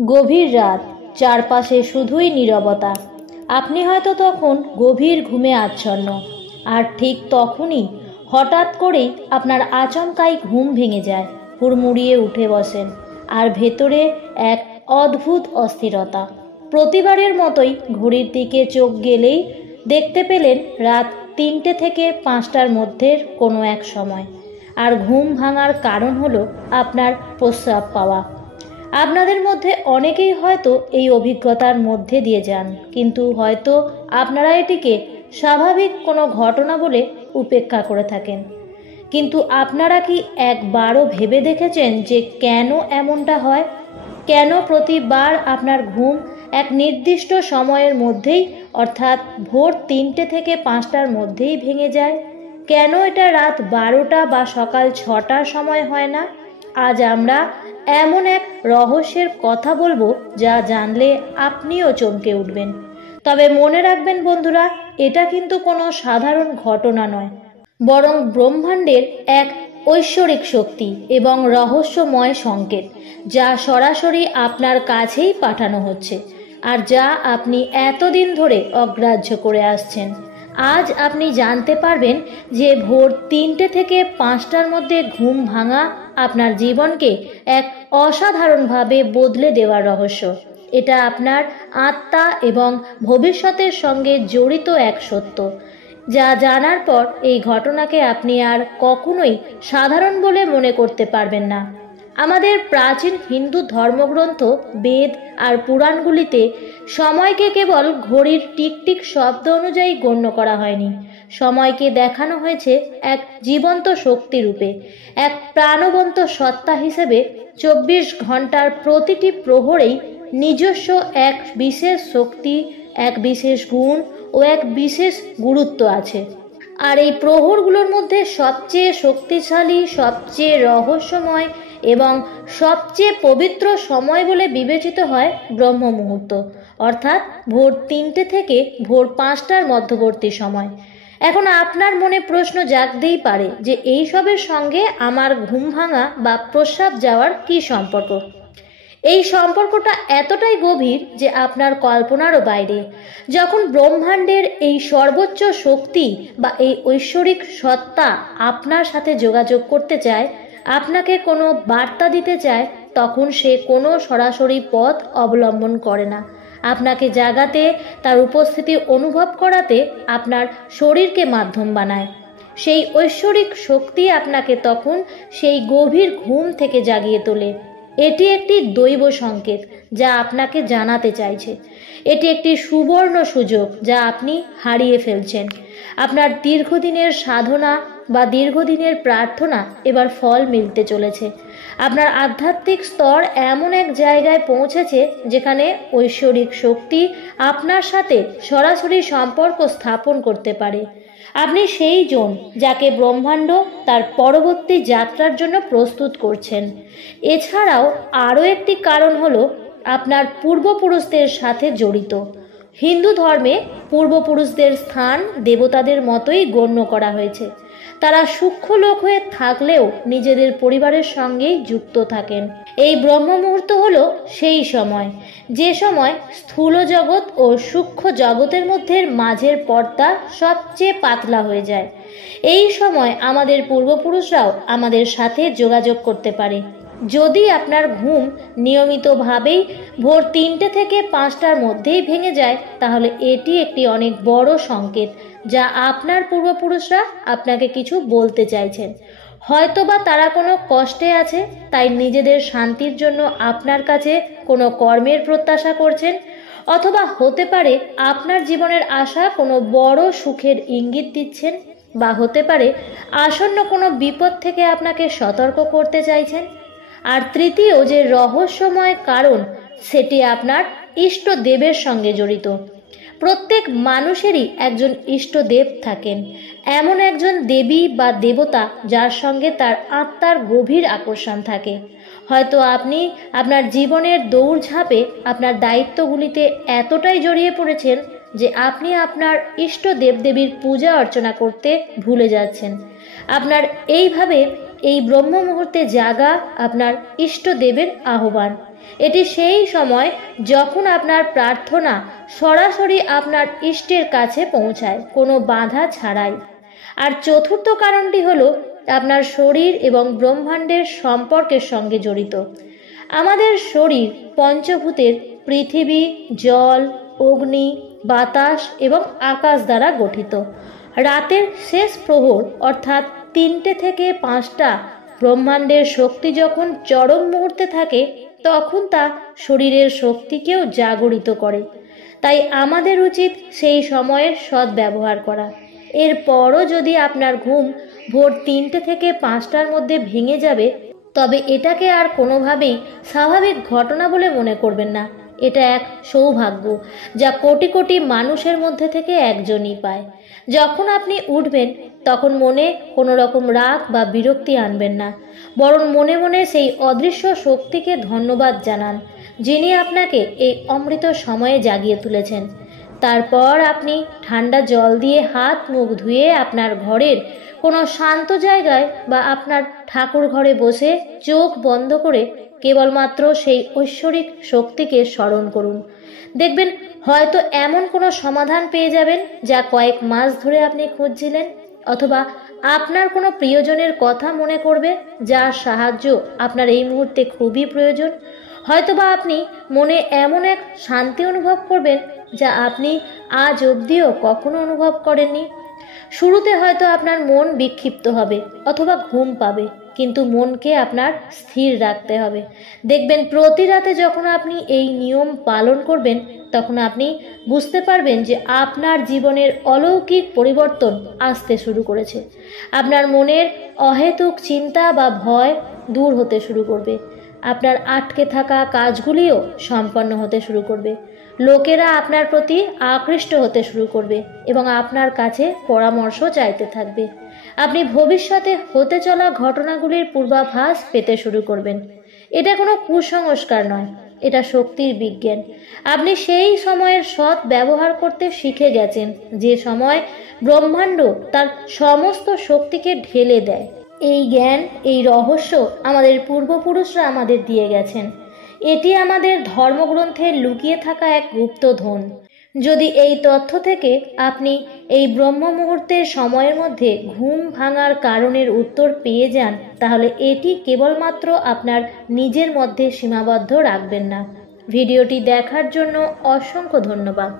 গভীর রাত, চারপাশে শুধুই নীরবতা। আপনি হয়তো তখন গভীর ঘুমে আচ্ছন্ন, আর ঠিক তখনই হঠাৎ করেই আপনার আচমকাই ঘুম ভেঙে যায়। হুড়মুড়িয়ে উঠে বসেন, আর ভেতরে এক অদ্ভুত অস্থিরতা। প্রতিবারের মতোই ঘড়ির দিকে চোখ গেলেই দেখতে পেলেন রাত 3টে থেকে 5টার মধ্যের কোনো এক সময়। আর ঘুম ভাঙার কারণ হলো আপনার প্রস্রাব পাওয়া। আপনাদের মধ্যে অনেকেই হয়তো এই অভিজ্ঞতার মধ্যে দিয়ে যান, কিন্তু হয়তো আপনারা এটিকে স্বাভাবিক কোনো ঘটনা বলে উপেক্ষা করে থাকেন। কিন্তু আপনারা কি একবারও ভেবে দেখেছেন যে কেন এমনটা হয়? কেন প্রতিবার আপনার ঘুম এক নির্দিষ্ট সময়ের মধ্যেই, অর্থাৎ ভোর 3টে থেকে 5টার মধ্যেই ভেঙে যায়? কেন এটা রাত 12টা বা সকাল 6টার সময় হয় না? আজ আমরা এমন এক রহস্যের কথা বলবো যা জানলে আপনিও চমকে উঠবেন। তবে মনে রাখবেন বন্ধুরা, এটা কিন্তু কোনো সাধারণ ঘটনা নয়, বরং ব্রহ্মাণ্ডের এক ঐশ্বরিক শক্তি এবং রহস্যময় সংকেত, যা সরাসরি আপনার কাছেই পাঠানো হচ্ছে, আর যা আপনি এতদিন ধরে অগ্রাহ্য করে আসছেন। আজ আপনি জানতে পারবেন যে ভোর 3টে থেকে 5টার মধ্যে ঘুম ভাঙা আপনার জীবনকে এক অসাধারণভাবে বদলে দেওয়ার রহস্য। এটা আপনার আত্মা এবং ভবিষ্যতের সঙ্গে জড়িত এক সত্য, যা জানার পর এই ঘটনাকে আপনি আর কখনোই সাধারণ বলে মনে করতে পারবেন না। আমাদের প্রাচীন হিন্দু ধর্মগ্রন্থ, বেদ আর পুরাণগুলিতে সময়কে কেবল ঘড়ির টিকটিক শব্দ অনুযায়ী গণ্য করা হয়নি। সময়কে দেখানো হয়েছে এক জীবন্ত শক্তি রূপে, এক প্রাণবন্ত সত্তা হিসেবে। 24 ঘন্টার প্রতিটি প্রহরেই নিজস্ব এক বিশেষ শক্তি, এক বিশেষ গুণ ও এক বিশেষ গুরুত্ব আছে। আর এই প্রহরগুলোর মধ্যে সবচেয়ে শক্তিশালী, সবচেয়ে রহস্যময় এবং সবচেয়ে পবিত্র সময় বলে বিবেচিত হয় ব্রহ্ম মুহূর্ত, অর্থাৎ ভোর 3টে থেকে ভোর 5টার মধ্যবর্তী সময়। এখন আপনার মনে প্রশ্ন জাগতেই পারে যে এই সবের সঙ্গে আমার ঘুম ভাঙা বা প্রস্রাব যাওয়ার কী সম্পর্ক? এই সম্পর্কটা এতটাই গভীর যে আপনার কল্পনারও বাইরে। যখন ব্রহ্মাণ্ডের এই সর্বোচ্চ শক্তি বা এই ঐশ্বরিক সত্তা আপনার সাথে যোগাযোগ করতে চায়, আপনাকে কোনো বার্তা দিতে চায়, তখন সে কোনো সরাসরি পথ অবলম্বন করে না। আপনাকে জাগাতে, তার উপস্থিতি অনুভব করাতে আপনার শরীরকে মাধ্যম বানায়। সেই ঐশ্বরিক শক্তি আপনাকে তখন সেই গভীর ঘুম থেকে জাগিয়ে তোলে। এটি একটি দৈব সংকেত যা আপনাকে জানাতে চাইছে। এটি একটি সুবর্ণ সুযোগ যা আপনি হারিয়ে ফেলছেন। আপনার দীর্ঘদিনের সাধনা বা দীর্ঘদিনের প্রার্থনা এবার ফল মিলতে চলেছে। আপনার আধ্যাত্মিক স্তর এমন এক জায়গায় পৌঁছেছে যেখানে ঐশ্বরিক শক্তি আপনার সাথে সরাসরি সম্পর্ক স্থাপন করতে পারে। আপনি সেই জন যাকে ব্রহ্মাণ্ড তার পরবর্তী যাত্রার জন্য প্রস্তুত করছেন। এছাড়াও আরও একটি কারণ হলো আপনার পূর্বপুরুষদের সাথে জড়িত। হিন্দু ধর্মে পূর্বপুরুষদের স্থান দেবতাদের মতোই গণ্য করা হয়েছে। তারা সূক্ষ্ম লোক হয়ে থাকলেও নিজেদের পরিবারের সঙ্গেই যুক্ত থাকেন। এই ব্রহ্ম মুহূর্ত হলো সেই সময়, যে সময় স্থূল জগৎ ও সূক্ষ্ম জগতের মধ্যে মাঝের পর্দা সবচেয়ে পাতলা হয়ে যায়। এই সময় আমাদের পূর্বপুরুষরাও আমাদের সাথে যোগাযোগ করতে পারে। যদি আপনার ঘুম নিয়মিতভাবেই ভোর 3টে থেকে 5টার মধ্যেই ভেঙে যায়, তাহলে এটি একটি অনেক বড় সংকেত যা আপনার পূর্বপুরুষরা আপনাকে কিছু বলতে চাইছেন। হয়তোবা তারা কোনো কষ্টে আছে, তাই নিজেদের শান্তির জন্য আপনার কাছে কোনো কর্মের প্রত্যাশা করছেন, অথবা হতে পারে আপনার জীবনের আশা কোনো বড় সুখের ইঙ্গিত দিচ্ছেন, বা হতে পারে আসন্ন কোনো বিপদ থেকে আপনাকে সতর্ক করতে চাইছেন। আর তৃতীয় যে রহস্যময় কারণ, সেটি আপনার ইষ্ট দেবের সঙ্গে জড়িত। প্রত্যেক মানুষেরই একজন ইষ্টদেব থাকেন, এমন একজন দেবী বা দেবতা যার সঙ্গে তার আত্মার গভীর আকর্ষণ থাকে। হয়তো আপনি আপনার জীবনের দৌড়ঝাঁপে আপনার দায়িত্বগুলিতে এতটাই জড়িয়ে পড়েছেন যে আপনি আপনার ইষ্ট দেবদেবীর পূজা অর্চনা করতে ভুলে যাচ্ছেন। আপনার এইভাবে এই ব্রহ্ম মুহূর্তে জাগা আপনার ইষ্টদেবের আহ্বান। এটি সেই সময় যখন আপনার প্রার্থনা সরাসরি আপনার ইষ্টের কাছে পৌঁছায়, কোনো বাধা ছাড়াই। আর চতুর্থ কারণটি হলো আপনার শরীর এবং ব্রহ্মাণ্ডের সম্পর্কের সঙ্গে জড়িত। আমাদের শরীর পঞ্চভূতের পৃথিবী, জল, অগ্নি, বাতাস এবং আকাশ দ্বারা গঠিত। রাতের শেষ প্রহর অর্থাৎ 3টে থেকে 5টা ব্রহ্মাণ্ডের শক্তি যখন চরম মুহূর্তে থাকে, তখন তা শরীরের শক্তিকেও জাগরিত করে। তাই আমাদের উচিত সেই সময়ের সদ্ব্যবহার করা। এরপরও যদি আপনার ঘুম ভোর 3টে থেকে 5টার মধ্যে ভেঙে যাবে, তবে এটাকে আর কোনোভাবেই স্বাভাবিক ঘটনা বলে মনে করবেন না। এটা এক সৌভাগ্য যা কোটি কোটি মানুষের মধ্যে থেকে একজনই পায়। যখন আপনি উঠবেন তখন মনে কোনো রকম রাগ বা বিরক্তি আনবেন না, বরং মনে মনে সেই অদৃশ্য শক্তিকে ধন্যবাদ জানান যিনি আপনাকে এই অমৃত সময়ে জাগিয়ে তুলেছেন। তারপর আপনি ঠান্ডা জল দিয়ে হাত মুখ ধুয়ে আপনার ঘরের কোনো শান্ত জায়গায় বা আপনার ঠাকুর ঘরে বসে চোখ বন্ধ করে কেবলমাত্র সেই ঐশ্বরিক শক্তিকে স্মরণ করুন। দেখবেন হয়তো এমন কোনো সমাধান পেয়ে যাবেন যা কয়েক মাস ধরে আপনি খুঁজছিলেন, অথবা আপনার কোনো প্রিয়জনের কথা মনে করবে যার সাহায্য আপনার এই মুহূর্তে খুবই প্রয়োজন। হয়তোবা আপনি মনে এমন এক শান্তি অনুভব করবেন যা আপনি আজ অবধিও কখনো অনুভব করেননি। শুরুতে হয়তো আপনার মন বিক্ষিপ্ত হবে অথবা ঘুম পাবে, কিন্তু মনকে আপনার স্থির রাখতে হবে। দেখবেন প্রতি রাতে যখন আপনি এই নিয়ম পালন করবেন, তখন আপনি বুঝতে পারবেন যে আপনার জীবনের অলৌকিক পরিবর্তন আসতে শুরু করেছে। আপনার মনের অহেতুক চিন্তা বা ভয় দূর হতে শুরু করবে। আপনার আটকে থাকা কাজগুলিও সম্পন্ন হতে শুরু করবে। লোকেরা আপনার প্রতি আকৃষ্ট হতে শুরু করবে এবং আপনার কাছে পরামর্শ চাইতে থাকবে। আপনি ভবিষ্যতে হতে চলা ঘটনাগুলির পূর্বাভাস পেতে শুরু করবেন। এটা কোনো কুসংস্কার নয়, এটা শক্তির বিজ্ঞান। আপনি সেই সময়ের সৎ ব্যবহার করতে শিখে গেছেন যে সময় ব্রহ্মাণ্ড তার সমস্ত শক্তিকে ঢেলে দেয়। এই জ্ঞান, এই রহস্য আমাদের পূর্বপুরুষরা আমাদের দিয়ে গেছেন। এটি আমাদের ধর্মগ্রন্থে লুকিয়ে থাকা এক গুপ্তধন। যদি এই তথ্য থেকে আপনি এই ব্রহ্ম মুহূর্তের সময়ের মধ্যে ঘুম ভাঙার কারণের উত্তর পেয়ে যান, তাহলে এটি কেবলমাত্র আপনার নিজের মধ্যে সীমাবদ্ধ রাখবেন না। ভিডিওটি দেখার জন্য অসংখ্য ধন্যবাদ।